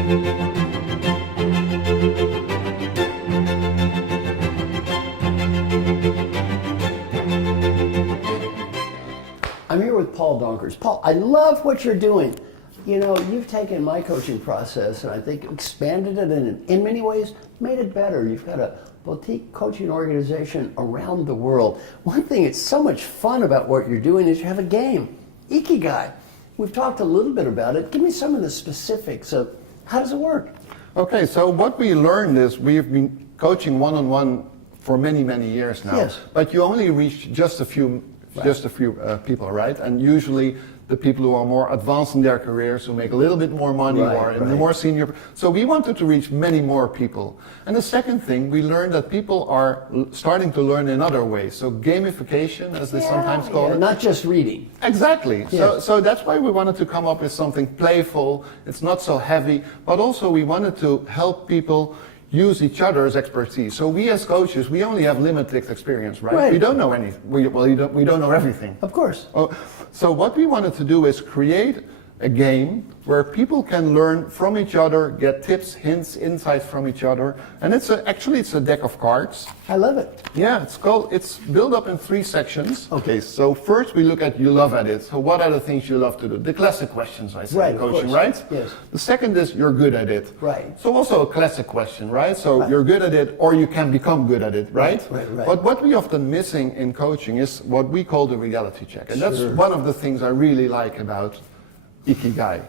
I'm here with Paul Donkers. Paul, I love what you're doing. You know, you've taken my coaching process and I think expanded it and in many ways made it better. You've got a boutique coaching organization around the world. One thing that's so much fun about what you're doing is you have a game, IKIGAI. We've talked a little bit about it. Give me some of the specifics of how does it work? Okay, so what we learned is we've been coaching one-on-one for many, many years now. Yes. But you only reach just a few people, right? And usually the people who are more advanced in their careers, who make a little bit more money, or in the more senior. So we wanted to reach many more people. And the second thing, we learned that people are starting to learn in other ways. So gamification, as they sometimes call it. Not just reading. Exactly. Yes. So that's why we wanted to come up with something playful. It's not so heavy, but also we wanted to help people use each other's expertise. So we as coaches, we only have limited experience, right? We don't know anything. We don't know everything. Of course. So what we wanted to do is create a game where people can learn from each other, get tips, hints, insights from each other. And actually it's a deck of cards. I love it. Yeah, it's built up in 3 sections. Okay, so first we look at you love at it. So what are the things you love to do? The classic questions I say in coaching, right? Yes. The second is you're good at it. Right. So also a classic question, right? So you're good at it or you can become good at it, right? Right. But what we often missing in coaching is what we call the reality check. And that's one of the things I really like about IKIGAI.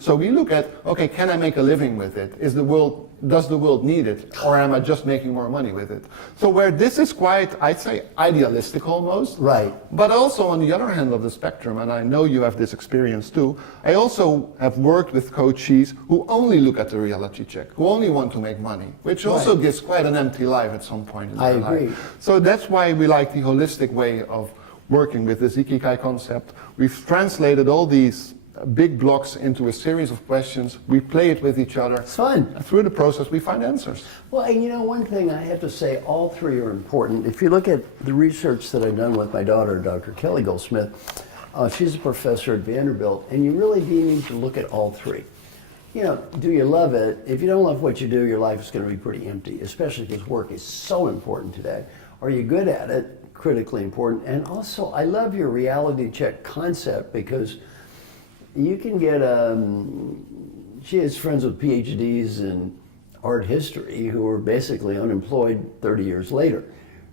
So we look at, okay, can I make a living with it? Does the world need it? Or am I just making more money with it? So where this is quite, I'd say, idealistic almost. Right. But also on the other hand of the spectrum, and I know you have this experience too, I also have worked with coaches who only look at the reality check, who only want to make money, which also gives quite an empty life at some point in their life. I agree. So that's why we like the holistic way of working with this IKIGAI concept. We've translated all these big blocks into a series of questions. We play it with each other. It's fun. And through the process, we find answers. Well, and you know, one thing I have to say, all 3 are important. If you look at the research that I've done with my daughter, Dr. Kelly Goldsmith, she's a professor at Vanderbilt, and you really do need to look at all 3. You know, do you love it? If you don't love what you do, your life is going to be pretty empty, especially because work is so important today. Are you good at it? Critically important. And also, I love your reality check concept because you can get, she has friends with PhDs in art history who are basically unemployed 30 years later.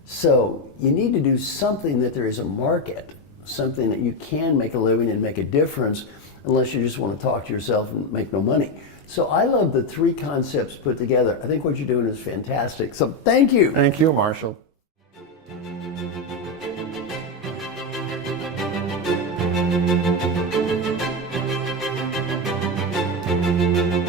So you need to do something that there is a market, something that you can make a living and make a difference, unless you just want to talk to yourself and make no money. So I love the 3 concepts put together. I think what you're doing is fantastic. So thank you. Thank you, Marshall. Thank you.